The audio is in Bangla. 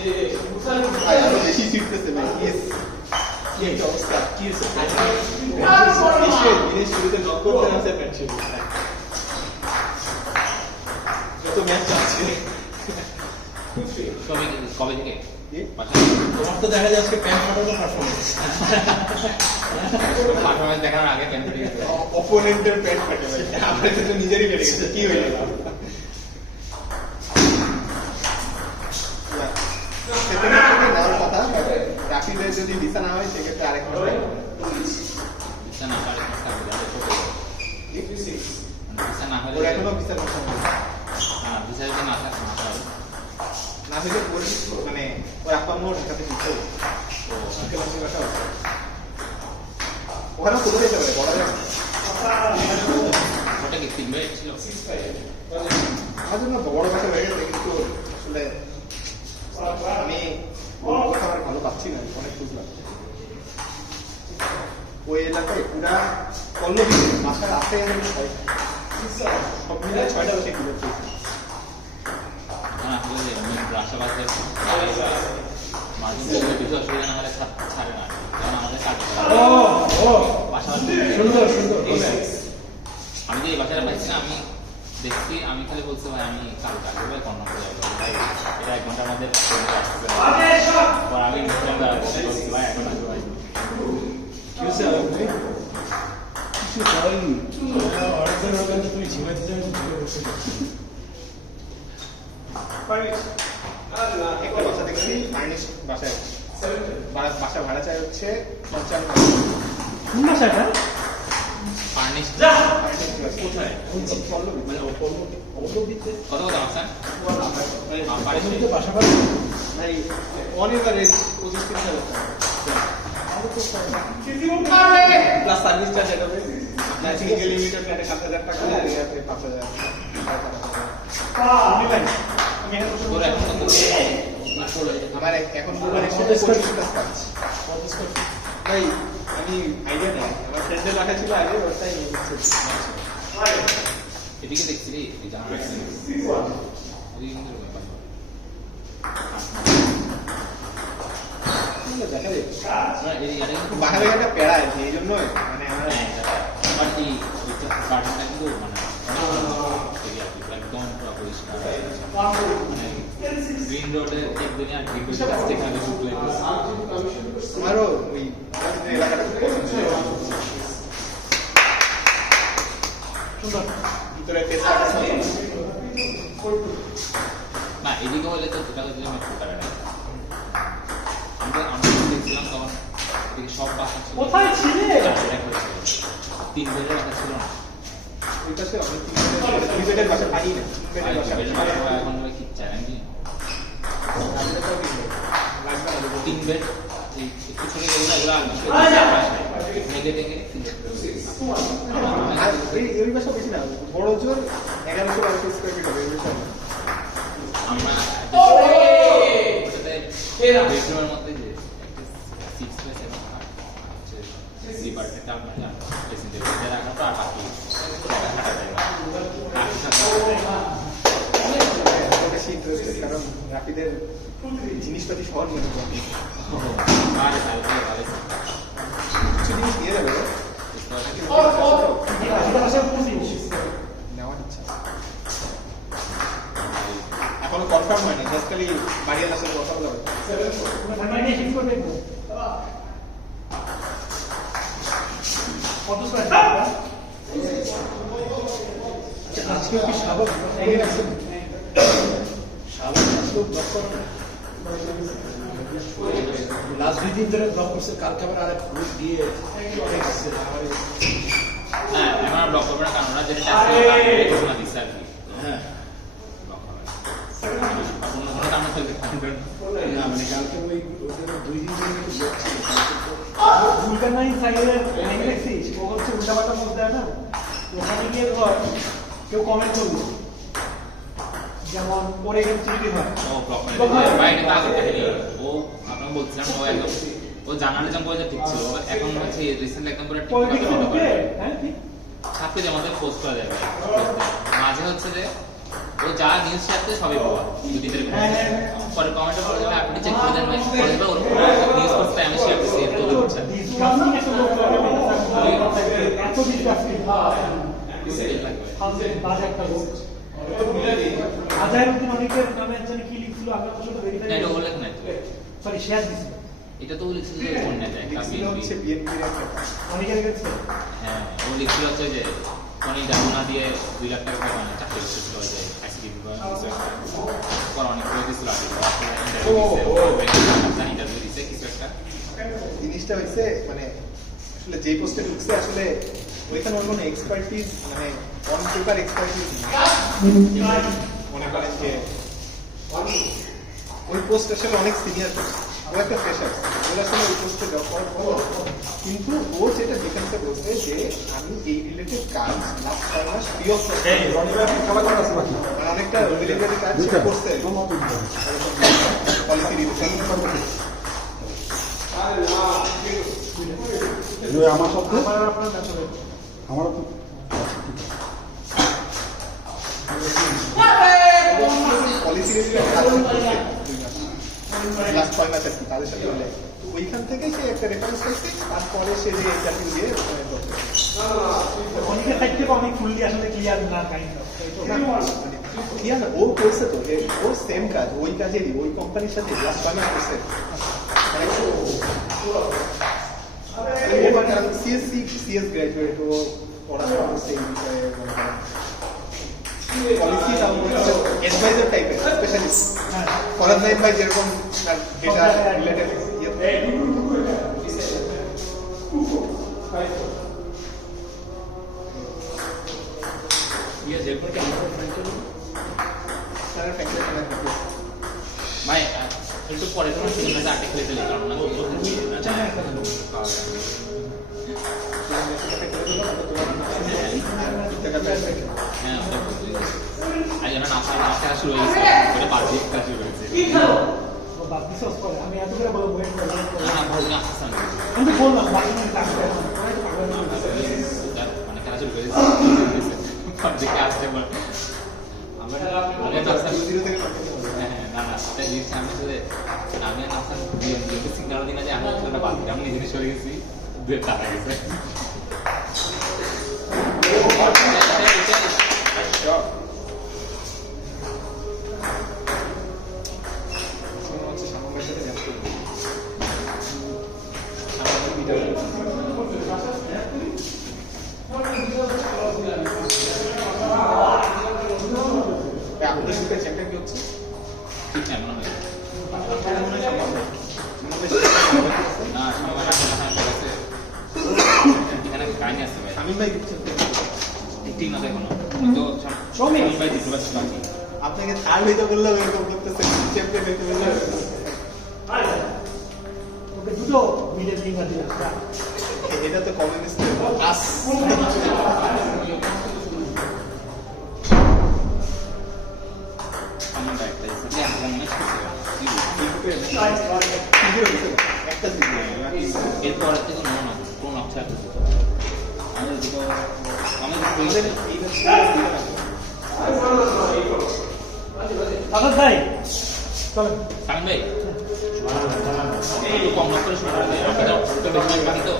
আরো বেশি ফিরতেছে ভাই কি একটা অবস্থা কি হচ্ছে দিনের শুরুতে লক করতে আছে ফ্রেন্ডশিপ যত ম্যাচ আছে কবে থেকে তোমার তো দেখা যাচ্ছে প্যান্ট ফাটানো পারফরমেন্স দেখানোর আগে প্যান্ট ফাটিয়ে গেছে অপোনেন্টের প্যান্ট ফাটে ভাই আমাদের তো নিজেরই ফেটে গেছে কি হয়ে গেল রাফিদের যদি ভিসা না হয় সেক্ষেত্রে আরেক ভিসা না হলে ভিসা না হলে এখনো ভিসা ভিসা যদি না থাকে না হলে মানে ওর আপা আম্মু ঢাকাতে দিচ্ছে ওখানে কোথাও যেতে পারে বলা যায় ওটা কি 3 মিনিট ছিল আমার জন্য বড় কথা হয়ে গেছে কিন্তু আসলে আমি আমার ভালো পাচ্ছি না অনেক খুঁজলাম ওই এলাকায় পুরা পল্লবী বাসার আছে সব মিলে 6টা বসে কিলো আশাবাদের মাঝে কিছু অসুবিধা না হলে ছাড়ে না কারণ আমাদের কাজ আমি যে এই বাসাটা পাইছি না আমি দেখছি আমি খালি বলছি ভাই আমি কাল কাটবে কর্ণ করে যাবো ভাই এটা 1 ঘন্টার মধ্যে আমি ভাই এখন আসবো ভাই কিছু হয়নি তুই ঝিমাইতে যাবি একটা বাসা দেখছি ফার্নিশ বাসায় বাসা ভাড়া চাই হচ্ছে 55 বাসাটা ফার্নিশ কোথায় মানে পল্লবীতে কত কত আছে পল্লবীতে বাসা ভাড়া ভাই অনেকবার 25-30 প্লাস সার্ভিস চার্জ এটা হবে সিঙ্গেল লিমিটেড ফ্ল্যাটে 7,000 টাকা আর ইয়াতে 5,000 আমার এখন ভাই আমি আইডিয়া নেই আমার ফ্রেন্ডের রাখা ছিল আগে ওটাই এদিকে দেখছি রে জানা বাহারে একটা পেড়া আছে এই জন্য মানে আমার এই গার্ডেনটা কিন্তু মানে একদম পুরো পরিষ্কার গ্রিন রোডের এক দুনিয়া গ্রিন রোডের কাছ থেকে আমি শুকলে আমারও ওই এলাকাটা ভিতরে না এদিকে হলে তো দুটাকে দিলে মেট্রো পারে না আমরা দেখছিলাম তখন এদিকে সব বাসা ছিল কোথায় ছিলে 3 বেডের বাসা ছিল না ওই পাশে অনেক 3 বেডের বাসা পাই না 3 বেডের বাসা এখন কি চ্যালেঞ্জিং 3 বেড একটু থেকে এগুলো মেঘে টেকে এই বাসা বেশি না বড় জোর 1100-1200 স্কয়ার ফিট হবে এই বাসা আমরা ওটাতে বেডরুমের মধ্যে যে সিক্স স্পেস এবং ডিপার্টমেন্ট আমরা প্রেসেন্ট করতে রাখা তো আর বাকি বেশি ইন্টারেস্টেড কারণ রাফিদের জিনিসপাতি সহজ মনে করি কিছু জিনিস নিয়ে যাবে নেওয়ার ইচ্ছা এখনো কনফার্ম হয়নি জাস্ট খালি বাড়ির সাথে কথা বলা আজকে কি স্বাভাবিক লাস্ট 2 দিন ধরে ব্লক করছে কালকে আবার আরেক গ্রুপ দিয়ে হ্যাঁ আমরা ব্লক করব না কারণ ওরা যেটা ট্যাক্স না দিছে আর কি হ্যাঁ না মানে কালকে ওই 2 দিন ধরে ব্লক ছিল ভুলকার নাই সাইডের লিংক দেখছিস ও হচ্ছে উল্টাপাল্টা পোস্ট দেয় না ওখানে গিয়ে ধর কেউ কমেন্ট করলো যেমন পরে গেম চুরি হয় ও ব্লক করে বাইরে তো আগে থেকে ও আপনারা বলছিলাম ও একদম ও জানালে যেমন বলে ঠিক ছিল এখন হচ্ছে রিসেন্ট একদম পুরো ঠিক হ্যাঁ সাথে আমাদের পোস্ট করা যাবে মাঝে হচ্ছে যে ও যা নিউজ আসছে সবই ভুয়া দুদিনের পরে কমেন্টে বলা যাবে আপনি চেক করে দেন ভাই পরে তো নিউজ পোস্টে আমি শেয়ার করছি এত বুঝছেন ডিসকাস্টিং একটা লোক লাগে এত ডিসকাস্টিং বাজে একটা লোক আজাইরুদ্দিন অনেকের নামে একজনে কি লিখছিল আপনার তো শুধু ভেরিফাই না এটা ওলেখ না সরি শেয়ার দিছিল এটা তো লিখছিল যে ফোন না যায় লিখছিল হচ্ছে বিএনপির একটা অনেকের কাছে হ্যাঁ ও লিখছিল হচ্ছে যে অনেক জানা দিয়ে 2 লাখ টাকা মানে চাকরি করছিল যে আইসিডি পর অনেক করে দিছিল ইন্টারভিউ দিছে কিছু একটা জিনিসটা হয়েছে মানে আসলে যে পোস্টে ঢুকছে আসলে ওইখানে ওর কোনো এক্সপার্টিস মানে অন পেপার এক্সপার্টিস মনে করেন যে ওই পোস্ট আসলে অনেক সিনিয়র পোস্ট ও একটা ফ্রেশার ওর আসলে ওই পোস্টে জব করার পর কিন্তু ও যেটা ডিফেন্সে বলছে যে আমি এই রিলেটেড কাজ লাস্ট 5 মাস ফ্রি অফ অনেকটা রিলেটেড কাজ সে করছে পলিসি রিলেশন আমার শব্দ আমার আপনার আসলে আমার পলিসি রিলেটেড কাজ করছে লাস্ট 5 মাস আছে তাদের সাথে হলে ওইখান থেকে সে একটা রেফারেন্স পাইছে তারপরে সে যে ইন্টারভিউ দিয়ে ওখানে করছে অনেকের সাইড থেকে অনেক ফুললি আসলে ক্লিয়ার না কাইন্ড অফ ক্লিয়ার ও করছে তো ও সেম কাজ ওই কাজেরই ওই কোম্পানির সাথে লাস্ট 5 মাস করছে সিএস গ্রাজুয়েট ও পড়াশোনা করছে এই বিষয়ে পলিসি নাম অ্যাডভাইজার টাইপের স্পেশালিস্ট ফরাদ নাইম ভাই যেরকম ডেটা রিলেটেড ইয়ে যে পরে তারা ফ্যাক্টরি ভাই একটু পরে তোমার সিনেমাতে আর্টিকেল দিলে কারণ না হ্যাঁ আজ না নাচা শুরু হয়েছে ওটা পাঁচই কাজ শুরু হয়েছে বাদ বিশ্বাস করে আমি এত করে বলবো ওয়েট করলাম না ভালো না আসছেন আমি বললাম বাকি আমি টাকা মানে কাজ শুরু করেছে পাবলিক আসছে বল আমি তো আসলে না না এটা জিনিস আমি তো আমি আসলে বিএনপি সিগন্যাল দিনা যে আমি একটা বাদ আমি নিজে সরে গেছি দুই টাকা গেছে আপনি কি চেকটা কি হচ্ছে ঠিক না মনে হয় না সময় আছে এখানে কাহিনী আছে ভাই শামিম ভাই দিচ্ছেন ঠিক না দেখো তো সময় ভাই দিতে পারছি বাকি আপনাকে থার্ড হইতে বললাম এরকম করতেছে চ্যাম্পিয়ন হইতে বললাম ওকে দুটো মিডিয়া লিঙ্ক আছে এটা তো কমিউনিস্ট আস আমার একটা যে আমরা মনে একটা এরপর থেকে না কোন অপশন আছে আমি দিব আমাদের এই আবার ভাই চলেন সামনে ভাই একটু কম করে শুরু করে আমরা তো বেশি বাকি তো